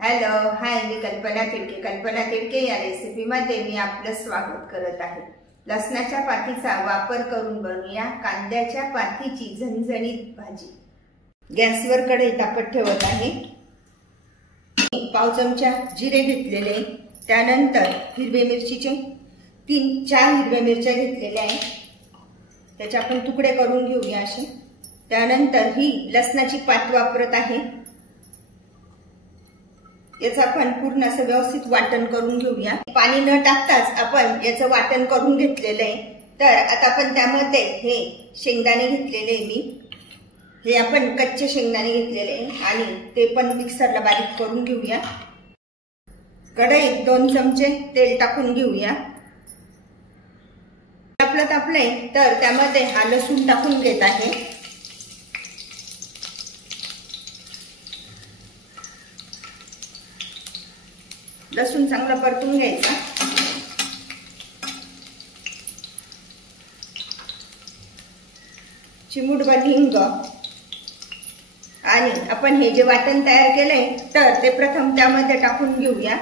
Hello hi, मी कल्पना तिडके. कल्पना तिडके या रेसिपीमध्ये मी आपलं स्वागत करत आहे. लसणाच्या पातीचा वापर करून बनवूया कांद्याच्या पातीची झणझणीत भाजी. गॅसवर कढई तापत ठेवत आहे. पाव चमचा जिरे घेतलेले, त्यानंतर हिरवे मिरचीचे 3-4 हिरव्या मिरच्या घेतलेल्या आहे. त्याचे आपण तुकडे करून घेऊया असे. त्यानंतर ही लसणाची पात वापरत आहे. याचं आपण पूर्ण असं व्यवस्थित वाटण करून घेऊया. पाणी न टाकताच आपण याचं वाटण करून घेतलेलं आहे. तर आता आपण त्यामध्ये हे शेंगदाणे घेतलेले मी, हे आपण कच्चे शेंगदाणे घेतलेले आणि ते पण मिक्सरला बारीक करून घेऊया. कढईत 2 चमचे तेल टाकून घेऊया. आपलं तापलंय तर त्यामध्ये हा लसूण टाकून घेत आहे. लसूण चांगला परतून घ्यायचा. चिमूटभर हिंग आणि आपण हे जे वाटण तयार केलंय तर ते प्रथम त्यामध्ये टाकून घेऊया.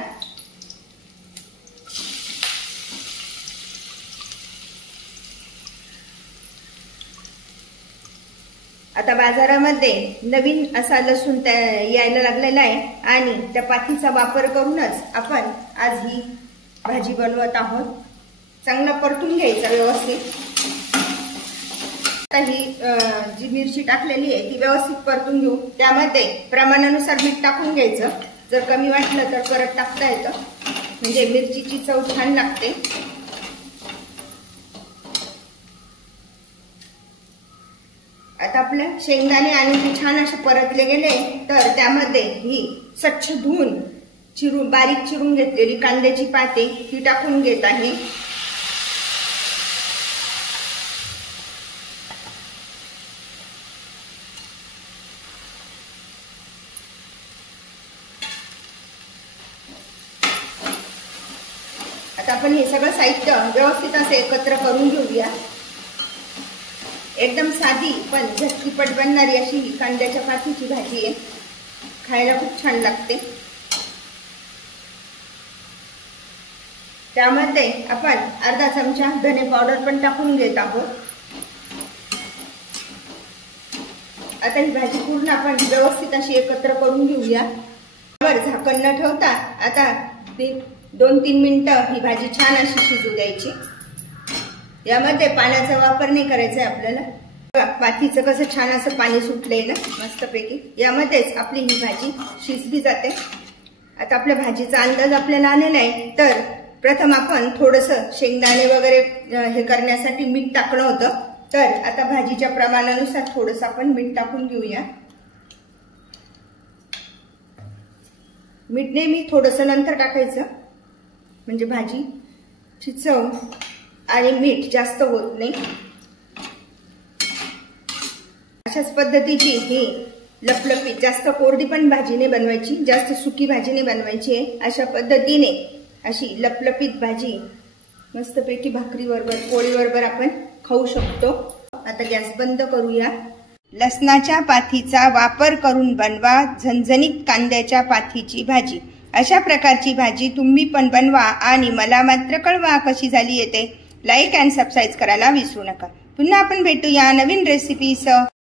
आता बाजारामध्ये नवीन असा लसूण यायला लागलेला आहे आणि त्या पातीचा वापर करूनच आपण आज ही भाजी बनवत आहोत. चांगला परतून घ्यायचा व्यवस्थित. आता ही जी मिरची टाकलेली आहे ती व्यवस्थित परतून घेऊ. त्यामध्ये प्रमाणानुसार मीठ टाकून घ्यायचं. जर कमी वाटलं तर परत टाकता येतं, म्हणजे मिरचीची चव छान लागते. आता आपले शेंगदाणे आणि ते छान असे परतले गेले तर त्यामध्ये ही स्वच्छ धुवून बारीक चिरून घेतलेली कांद्याची पाते ही टाकून घेत आहे. आता आपण हे सगळं साहित्य व्यवस्थित असे एकत्र करून घेऊया. एकदम साधी पण झटपट बनणारी अशी कांद्याच्या पातीची भाजी आहे. खायला खूप छान लागते. त्यामध्ये आपण अर्धा चमचा धने पावडर पण टाकून घेत आहोत. आता ही भाजी पूर्ण आपण व्यवस्थित अशी एकत्र करून घेऊया. वर झाकण न ठेवता आता 2-3 मिनिटं ही भाजी छान अशी शिजू द्यायची. यामध्ये पाण्याचा वापर नाही करायचा आहे आपल्याला. पातीचं कसं छान असं पाणी सुटलंय ना मस्तपैकी. यामध्येच आपली ही भाजी शिजली जाते. आता आपल्या भाजीचा अंदाज आपल्याला आलेला आहे. तर प्रथम आपण थोडंसं शेंगदाणे वगैरे हे करण्यासाठी मीठ टाकलं होतं. तर आता भाजीच्या प्रमाणानुसार थोडंसं आपण मीठ टाकून घेऊया. मीठ नेहमी थोडंसं नंतर टाकायचं, म्हणजे भाजीची चव आणि मीठ जास्त होत नाही. अशाच पद्धतीची ही लपलपीत, जास्त कोरडी पण भाजी नाही बनवायची, जास्त सुकी भाजी नाही बनवायची आहे. अशा पद्धतीने अशी लपलपीत भाजी मस्तपैकी भाकरीबरोबर पोळीबरोबर आपण खाऊ शकतो. आता गॅस बंद करूया. लसणाच्या पातीचा वापर करून बनवा झणझणीत कांद्याच्या पातीची भाजी. अशा प्रकारची भाजी तुम्ही पण बनवा आणि मला मात्र कळवा कशी झाली येते. लाईक अँड सबस्क्राईब करायला विसरू नका. पुन्हा आपण भेटूया नवीन रेसिपीसह.